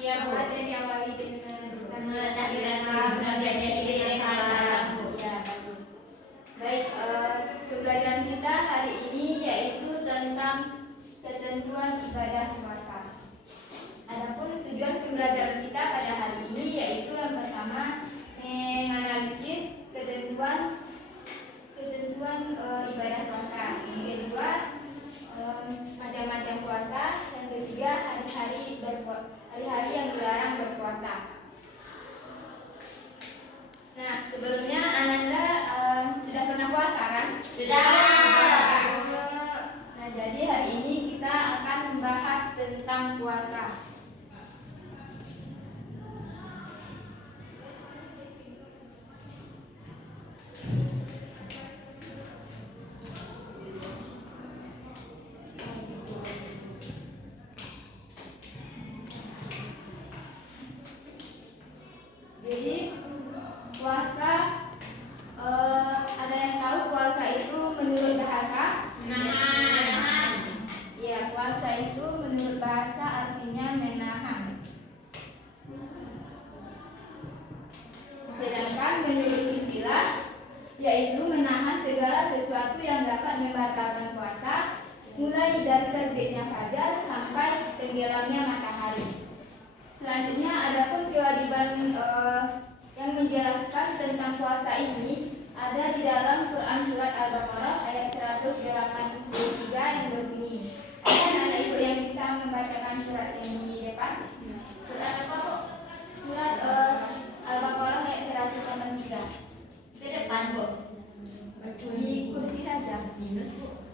Iya Bu. Yang diawali dengan Takbiratul salam Bu. Ya, bagus. Baik, pembelajaran kita hari ini yaitu tentang ketentuan ibadah puasa. Adapun tujuan pembelajaran kita pada hari ini yaitu yang pertama menganalisis ketentuan ibadah puasa. Yang kedua macam-macam puasa. Yang ketiga hari-hari yang dilarang berpuasa. Nah, sebelumnya Ananda sudah pernah puasa kan? Sudah. Nah, jadi hari ini kita akan membahas tentang puasa. Jadi puasa ada yang tahu puasa itu menurut bahasa? Menahan. Ya, puasa itu menurut bahasa artinya menahan. Sedangkan menurut istilah yaitu menahan segala sesuatu yang dapat membatalkan puasa, mulai dari terbitnya fajar sampai tenggelamnya matahari. Selanjutnya adapun kewajiban yang menjelaskan tentang puasa ini ada di dalam Quran surat Al-Baqarah ayat 183 yang berbunyi. Ada anak ibu yang bisa membacakan surat yang di depan? Surat apa Bu? Surat Al-Baqarah ayat 183. Di depan Bu. Di kursi saja. Minus Bu.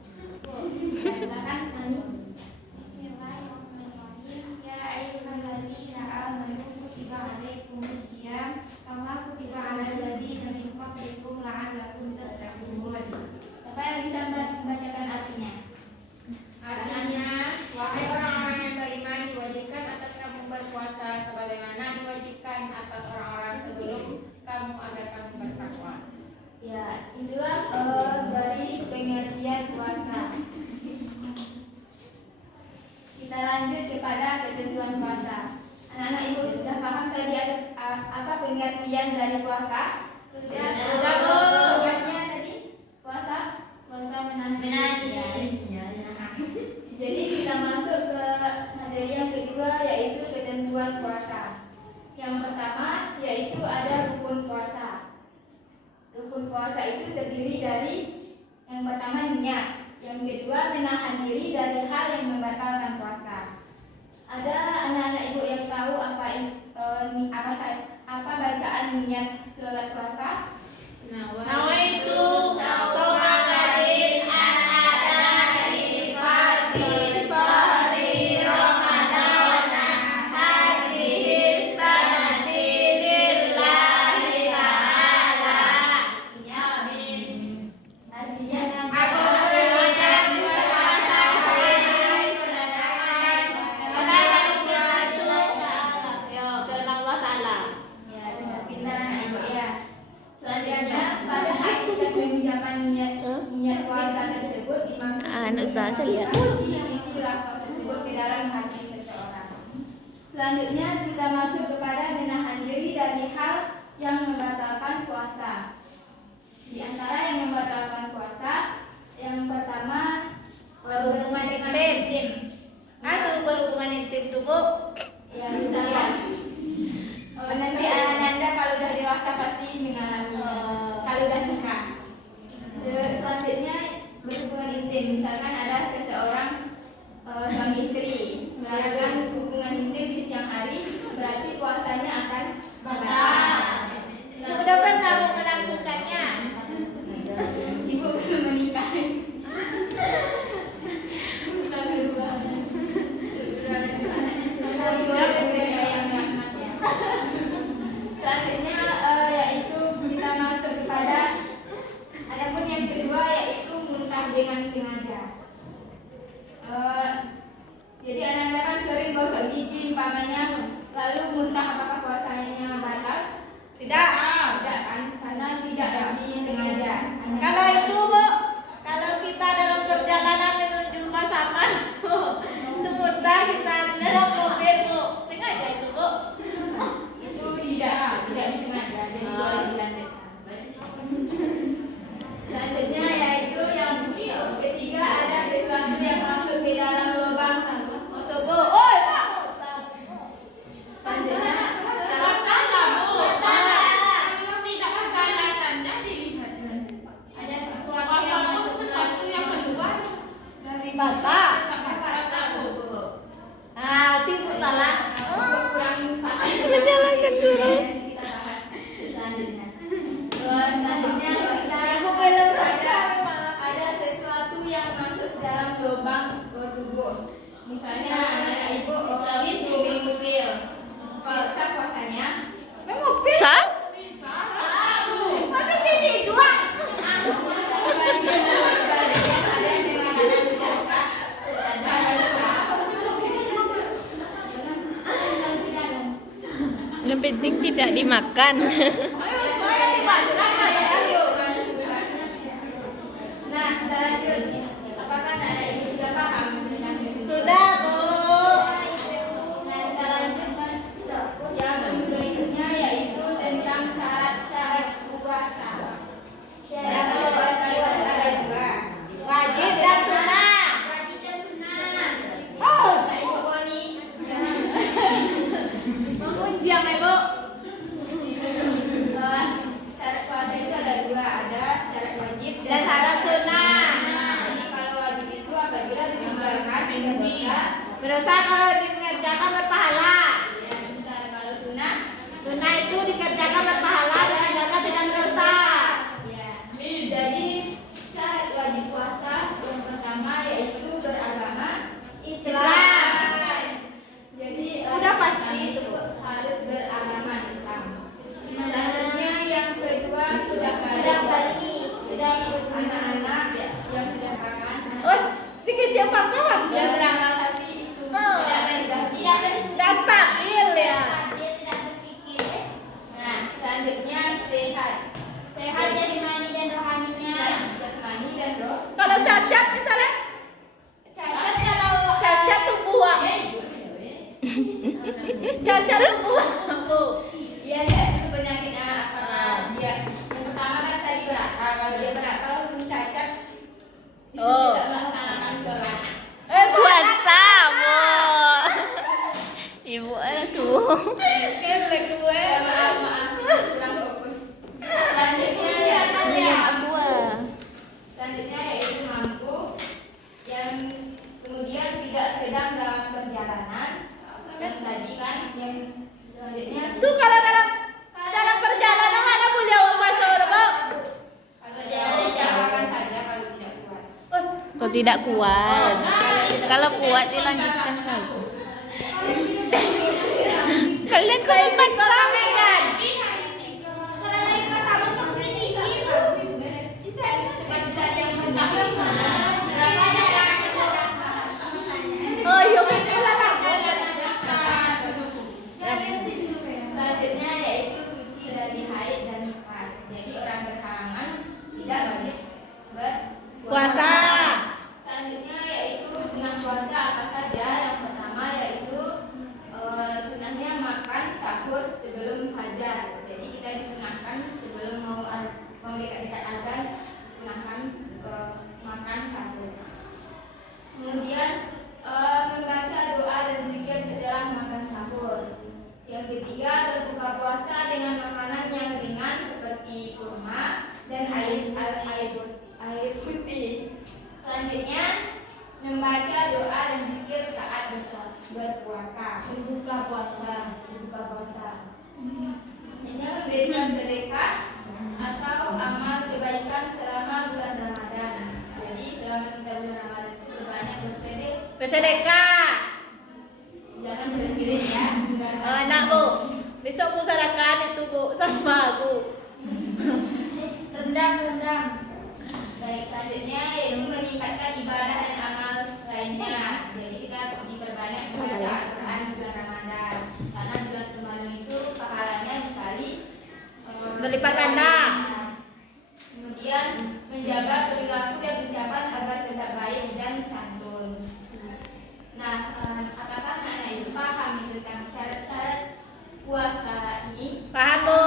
Silakan Ani. Bismillahirrahmanirrahim. Ya ayyuhalladzina amanu kutiba alaikumusiyam kama kutiba alal ladzina min qablikum la'allakum tattaqun. Siapa yang bisa membacakan artinya? Artinya, wahai orang-orang yang beriman, diwajibkan atas kamu berpuasa sebagaimana diwajibkan atas orang-orang sebelum kamu agar kamu bertakwa. Ya, itulah dari pengertian puasa. Kita lanjut kepada ketentuan puasa. Anak-anak ibu sudah paham tadi apa pengertian dari puasa? Sudah. Sudah, Bu. Pengertiannya tadi puasa menahan. Jadi kita masuk ke materi yang kedua yaitu ketentuan puasa. Yang pertama yaitu ada rukun puasa. Rukun puasa itu terdiri dari yang pertama niat, yang kedua menahan diri dari hal yang membatalkan puasa. Ada anak-anak ibu yang tahu apa bacaan niat sholat puasa? Nawaitu sawma gadin an adai fardhi fardhi ramadana hadhihi sanati lillahi ta'ala. Amin. Artinya Aku berniat berpuasa hari berdasarkan kepada Allah Ta'ala. ya, benar pintar anak ibu ya. Selanjutnya pada hakikat pengucapan niat puasa tersebut dimaksudkan isi lafaz tersebut ke dalam hati seseorang. Selanjutnya kita masuk kepada menahan diri dari hal yang membatalkan puasa. Di antara yang membatalkan puasa, yang pertama Berhubungan intim. Berhubungan intim tuh Bu. ya misalnya nanti anak-anak kalau udah dewasa pasti mengalami kalau udah nikah. Selanjutnya berhubungan intim, misalkan ada seseorang suami istri melakukan hubungan intim di siang hari, berarti puasanya akan batal. Sudah pernah Bu melakukannya? Ibu belum menikah. Selanjutnya yaitu kita masuk kepada adapun yang kedua yaitu muntah dengan sengaja. Jadi anak-anak kan sering gosok gigi umpamanya lalu muntah, apakah puasanya batal? Tidak. Tidak kan, karena tidak disengaja. Kalau itu Bu, kalau kita dalam perjalanan menuju Masaman Bu, itu muntah kita di dalam mobil Bu, sengaja itu Bu. Yang penting tidak dimakan. Nah, kita lanjut. Apakah anak ibu sudah paham dengan itu? Sudah, Bu. Nah, kita lanjut yang berikutnya yaitu tentang syarat-syarat puasa. Syarat puasa itu ada dua. Wajib dan sunnah. Wajib dan sunnah. Oh, Nah, Ibu Boni. mengunjang ya, Bu. Syarat puasa itu ada dua, ada syarat wajib Dan syarat sunnah. Jadi kalau wajib itu apabila ditinggalkan tidak dosa. Berdosa kalau dikerjakan berpahala. Kalau sunnah, Sunnah itu dikerjakan berpahala, ditinggalkan tidak berdosa. ya. Jadi syarat wajib puasa yang pertama yaitu beragama Islam. Jadi Udah pasti itu harus beragama Islam. Selanjutnya yang kedua sudah balik. Jadi anak-anak yang sudah beramal. Oh, dikejar kawan. Dia beramal tapi itu Oh. tidak berganti. Tidak berganti. Nggak stabil ya. Dia tidak berpikir. Nah, selanjutnya sehat. Sehat jasmani dan rohaninya. Jasmani dan roh. Kalau cacat misalnya, cacat tuh buang. Cacat tuh buang, Bu. Iya, ya, itu penyakit apa? Dia yang pertama kan tadi berakal. Kalau dia berakal itu cacat. Itu Oh. tidak melaksanakan sholat. Puasa, Bu. Ibu aduh. Kelek gue. Maaf, kurang fokus. Selanjutnya selanjutnya yaitu mampu yang kemudian tidak sedang dalam perjalanan. Yang tadi kan yang selanjutnya Tuh kalau dalam perjalanan ada mulia puasa, Bu. kalau jalan jalan saja kalau tidak kuat. Kok tidak kuat? Kalau kuat dilanjutkan saja. Kalian kok Kota Medan. Oh, iya betul lah. Selanjutnya yaitu suci dari haid dan nifas. Jadi orang berhalangan tidak wajib Puasa. Selanjutnya yaitu sunnah puasa apa saja. Yang pertama yaitu sunnahnya makan sahur sebelum fajar. Jadi kita disunahkan sebelum mau dekat azan disunahkan makan sahur. Kemudian membaca doa dan zikir setelah makan sahur. Yang ketiga berbuka puasa dengan makanan yang ringan seperti kurma dan air putih. Selanjutnya membaca doa dan zikir saat berpuasa. Berbuka puasa. Ini memberikan sedekah atau amal kebaikan selama bulan Ramadan. Jadi selama kita bulan Ramadan itu berbanyak Bersedekah. jangan berpikirin ya. Enak, Bu. Besok Bu sarakan itu, Bu, sama aku. Rendang. Baik, selanjutnya yaitu meningkatkan ibadah dan amal lainnya. Jadi kita diperbanyak membaca Al-Quran di bulan Ramadan. Karena bulan kemarin itu pahalanya dikali Berlipat ganda. Kemudian menjaga perilaku dan ucapan agar tetap baik dan santun. Nah, apakah anak ibu paham tentang syarat-syarat puasa ini? Paham, Bu?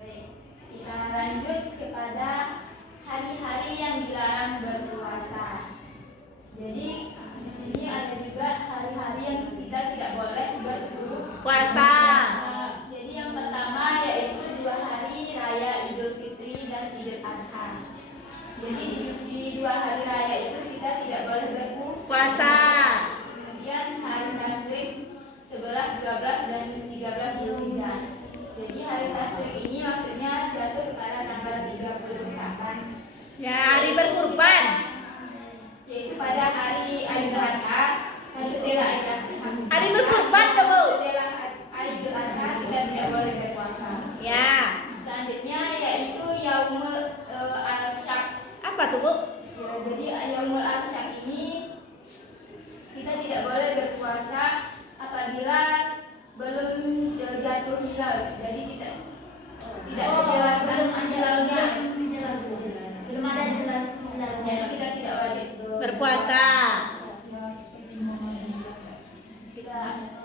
Baik, kita lanjut kepada hari-hari yang dilarang berpuasa. Jadi di sini ada juga hari-hari yang kita tidak boleh Puasa. Jadi yang pertama yaitu 2 hari raya Idul Fitri dan Idul Adha. Jadi di 2 hari raya itu kita tidak boleh Puasa. Kemudian hari tasyrik 11, 12 dan 13 Zulhijjah. Jadi hari tasyrik ini maksudnya jatuh pada tanggal 30 Sya'ban. Ya, hari berkurban. Yaitu pada hari Idul Adha dan setelah Idul Adha. Hari berkurban, tuh, Bu. Setelah Idul Adha kita tidak boleh berpuasa. Ya. Selanjutnya yaitu Yaumul Arsyak. Apa tuh, Bu? Ya, jadi Yaumul Arsyak ini kita tidak boleh berpuasa apabila jatuh hilal. Jadi tidak dijelaskan hilalnya. Belum ada jelas Jadi kita tidak wajib Berpuasa. Kita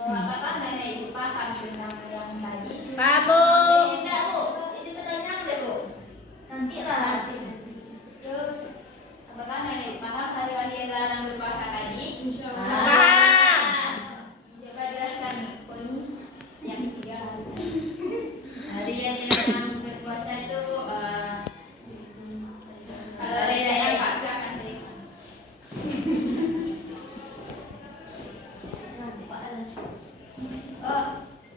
apakah nenek ibu paham tentang yang tadi? Pak Bu. Tidak Bu, itu pertanyaan deh Bu. Nanti lah. Terus apakah nenek ibu paham hari-hari yang larang berpuasa tadi? Paham. Coba jelaskan Koni yang ketiga. Hari yang dilarang berpuasa itu Kalau Reda Pak silakan Reda. oh,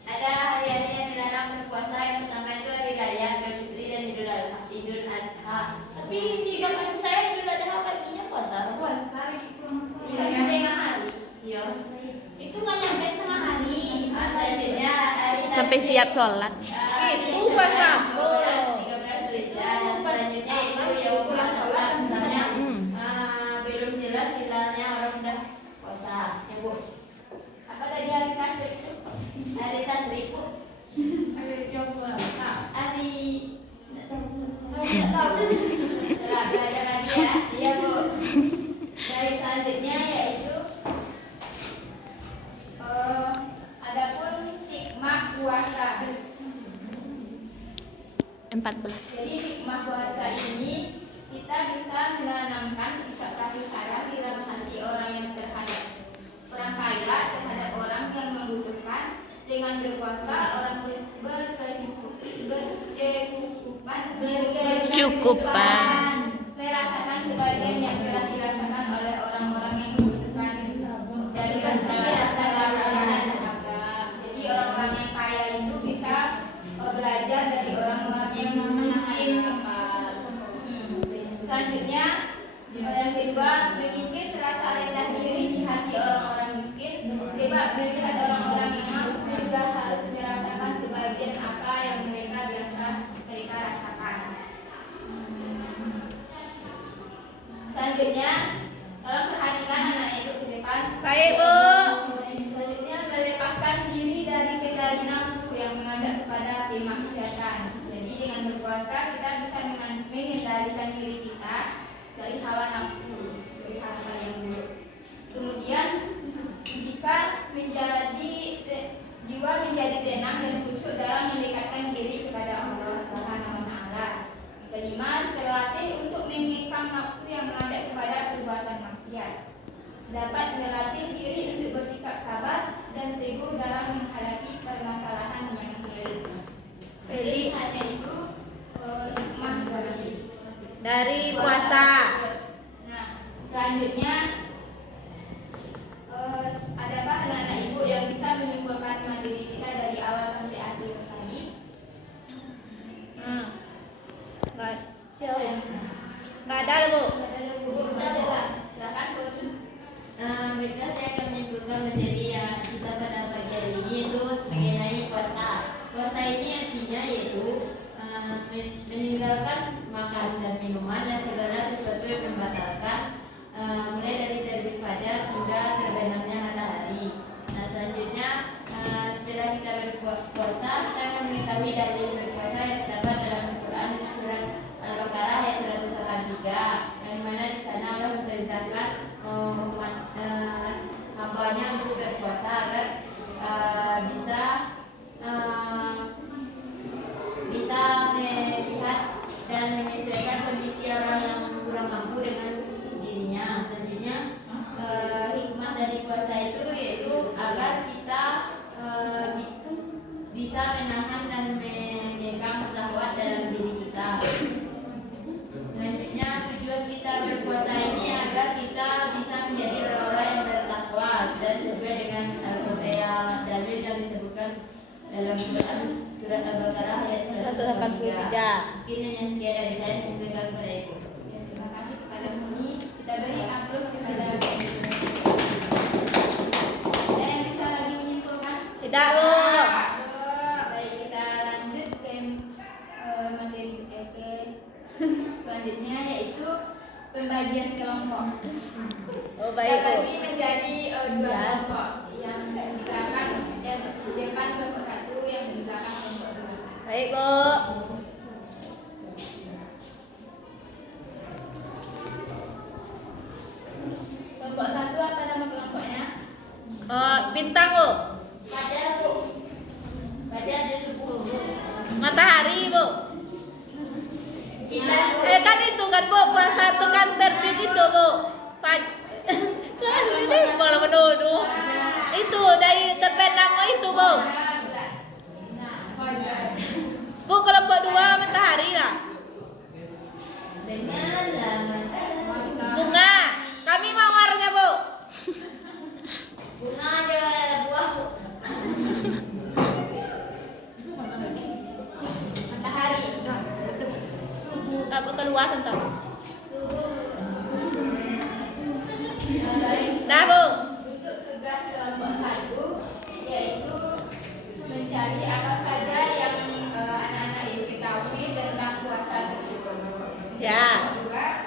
ada hari-hari yang dilarang berpuasa. Yang pertama itu hari raya Idul Fitri dan Idul Adha. Tapi di kampung saya Idul Adha paginya puasa. Puasa Iya, tengah hari. Iya. itu nggak nyampe setengah hari. Selanjutnya hari Sampai siap sholat. Itu puasa. 13 Zulhijjah. Selanjutnya itu yaum pulang sholat. Misalnya belum jelas hilalnya orang udah puasa. Ya Bu. Apa tadi hari tasrik itu? Hari tasrik Bu. Hari yang puasa. Hari Nggak tahu. Setelah belajar lagi ya. Iya Bu. Dari selanjutnya yaitu adapun hikmah puasa. 14. Jadi hikmah puasa ini kita bisa menanamkan sikap kasih sayang di dalam hati orang yang terhadap orang kaya, terhadap orang yang membutuhkan. Dengan berpuasa orang Cukupan. merasakan sebagian yang telah dirasakan oleh orang-orang yang membutuhkan dari rasa lapar dan dahaga. Jadi orang-orang yang kaya itu bisa belajar dari orang-orang yang miskin. Selanjutnya yang kedua, mengikis rasa rendah diri di hati orang-orang miskin. Sebab melihat orang-orang yang mampu juga harus merasakan sebagian apa yang mereka rasakan. Selanjutnya, tolong perhatikan anak itu ke depan. Baik Bu. Selanjutnya, melepaskan diri dari kendali nafsu yang mengajak kepada kemaksiatan. Jadi dengan berpuasa kita bisa mengendalikan diri kita dari hawa nafsu, dari hal-hal yang buruk. Kemudian, jika jiwa menjadi tenang dan khusyuk dalam mendekatkan diri kepada Allah Subhanahu wa Ta'ala. Kelima, terlatih untuk mengekang nafsu yang mengajak kepada perbuatan maksiat. Dapat melatih diri untuk bersikap sabar dan teguh dalam menghadapi permasalahan yang sulit. Jadi hanya itu hikmah Dari puasa. Nah, selanjutnya adakah anak-anak ibu yang bisa menyimpulkan materi kita dari awal sampai akhir tadi? Nggak ada Bu. Silakan Koni. Mereka saya akan menyebutkan materi yang kita pada pagi hari ini itu mengenai puasa. Puasa ini artinya yaitu meninggalkan makan dan minuman dan segala sesuatu yang membatalkan mulai dari terbit fajar hingga terbenamnya matahari. Nah selanjutnya setelah kita berpuasa kita akan mengetahui dalil berpuasa yang terdapat dalam Al-Quran surat Al-Baqarah ayat 183 yang mana di sana Allah memerintahkan hambanya untuk berpuasa agar bisa melihat dan menyesuaikan kondisi orang yang kurang mampu dengan dirinya. Selanjutnya hikmah dari puasa itu yaitu agar kita bisa menahan dan mengekang syahwat dalam diri kita. Selanjutnya tujuan kita berpuasa ini agar kita bisa menjadi orang-orang yang bertakwa dan sesuai dengan dalil yang disebutkan dalam surat Al-Baqarah ayat 183. Mungkin hanya sekian dari saya. Terima kasih kepada Ibu. Ya, terima kasih kepada Koni. Kita beri aplaus kepada Koni. Ada yang bisa lagi menyimpulkan? Tidak Bu. Baik, kita lanjut ke materi selanjutnya yaitu pembagian kelompok. Oh Kita baik Bu. bagi menjadi dua kelompok yang di belakang, yang di depan kelompok satu, yang di belakang Matahari, Bu. Kan itu kan, Bu. Puasa itu kan terbit itu, Bu. Kan ini malah menuduh. Itu dari terbenam itu, Bu. Bu, kelompok 2 matahari lah. Dengarlah matahari. Bunga. Kami mawarnya, Bu. Bunga ada buah, Bu. Matahari. Apa keluasan tak? Subuh. Dah, Bu. Untuk tugas kelompok 1 yaitu mencari apa saja yang anak-anak itu ketahui tentang puasa tersebut. Ya. Yang kedua,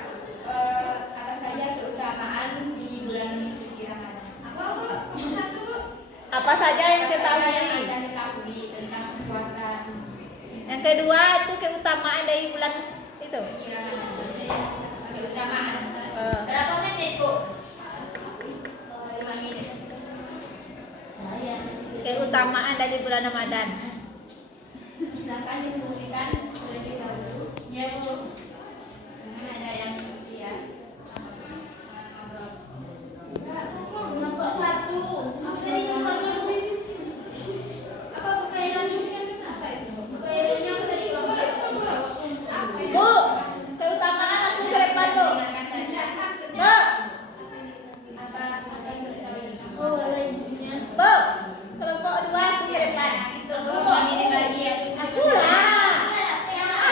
apa saja keutamaan di bulan suci Ramadan. Apa, Bu? Satu, Bu. Apa saja yang Apa ketahui? yang Anda ketahui tentang puasa Yang kedua itu keutamaan dari bulan itu. suci Ramadan. Keutamaan. Berapa menit, Bu? 5 menit. Saya. Keutamaan dari bulan Ramadan. Silakan diskusikan terlebih dahulu. Ya, Bu. Jangan ada yang usia. Kelompok 1. Apa tadi kelompok 1? Apa bukairani? Apa itu? Bukairani apa tadi kelompok 1? Bu, keutamaan aku ke depan, Bu. Bu. Oh, ibunya. Bu, kelompok 2 aku ke depan. Oh, ini lagi ya. Aku lah.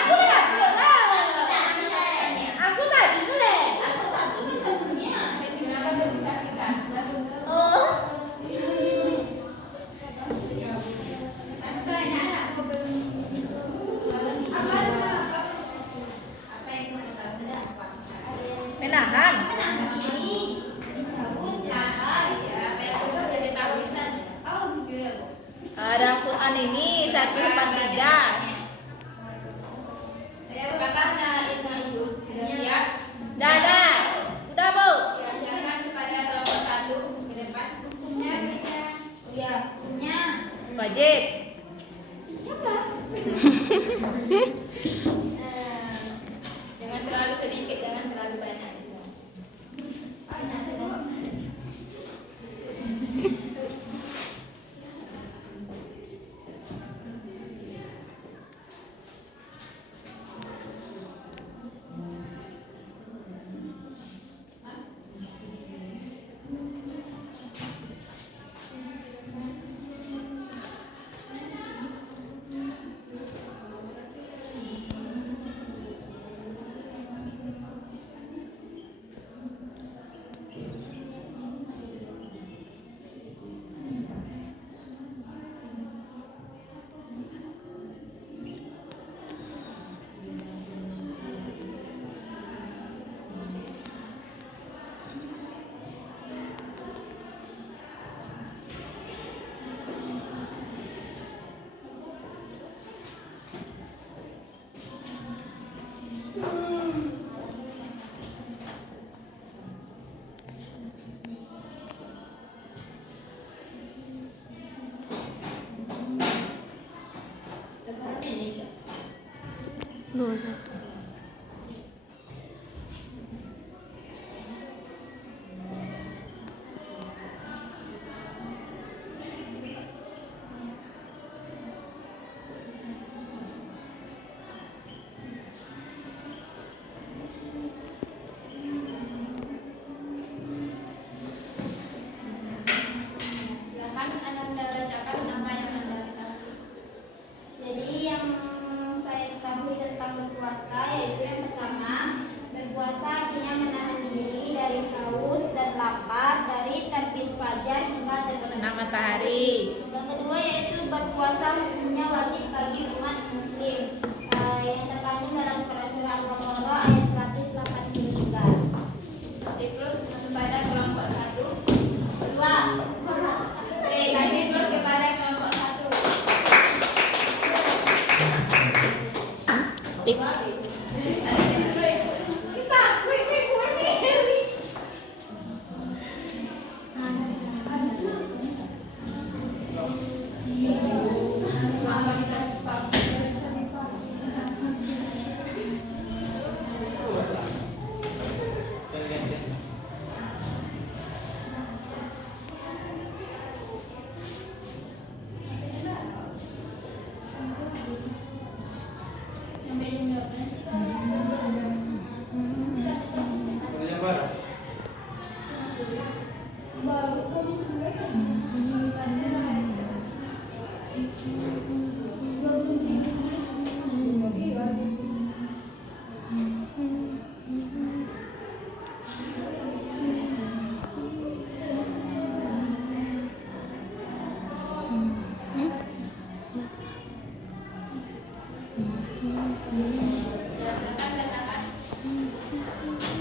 Aku lah. Aku tadi boleh. Aku satu kan satunya. Kenapa belum bisa kita? Oh. Mas banyak anak belum. Apa yang kita tahu apa? Menahan. Menahan diri. Bagus ya. Ya, apa yang kita udah ditahui kan? Oh, gitu ya, Bu. Ada Quran ini 183. Karena ilmu itu sudah siap. Dah, dah. Udah, Bu. Ya, silakan kepada kelompok 1 ke depan. Hukumnya beda. Oh ya, hukumnya. Wajib. Jangan terlalu sedikit, jangan terlalu banyak. Banyak sih, Bu. Dua satu. Silakan Anda bacakan apa yang Anda ketahui. Jadi yang saya ketahui tentang berpuasa yaitu yang pertama, berpuasa artinya menahan diri dari haus dan lapar dari terbit fajar hingga terbenam Matahari. Yang kedua yaitu berpuasa hukumnya wajib bagi umat muslim. Yang terkandung dalam surah Al-Baqarah ayat 183. Siklus kepada kelompok 1. Kedua. Siklus kepada kelompok 1. Tik. Kita, kuih.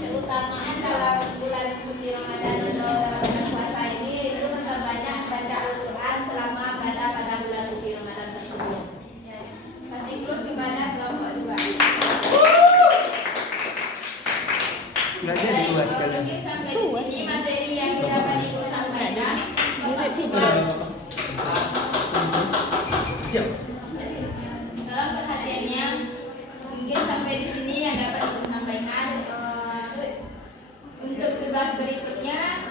Keutamaan dalam bulan suci Ramadan atau dalam bulan puasa ini itu memperbanyak baca Al-Quran selama berada pada bulan suci Ramadan tersebut. Masih plus ibadah kelompok 2. Nggak jadi dua sekali. Mungkin sampai di sini materi yang dapat Ibu sampaikan. Siap. Dalam perhatiannya, mungkin sampai di sini yang dapat Ibu sampaikan. Untuk tugas berikutnya,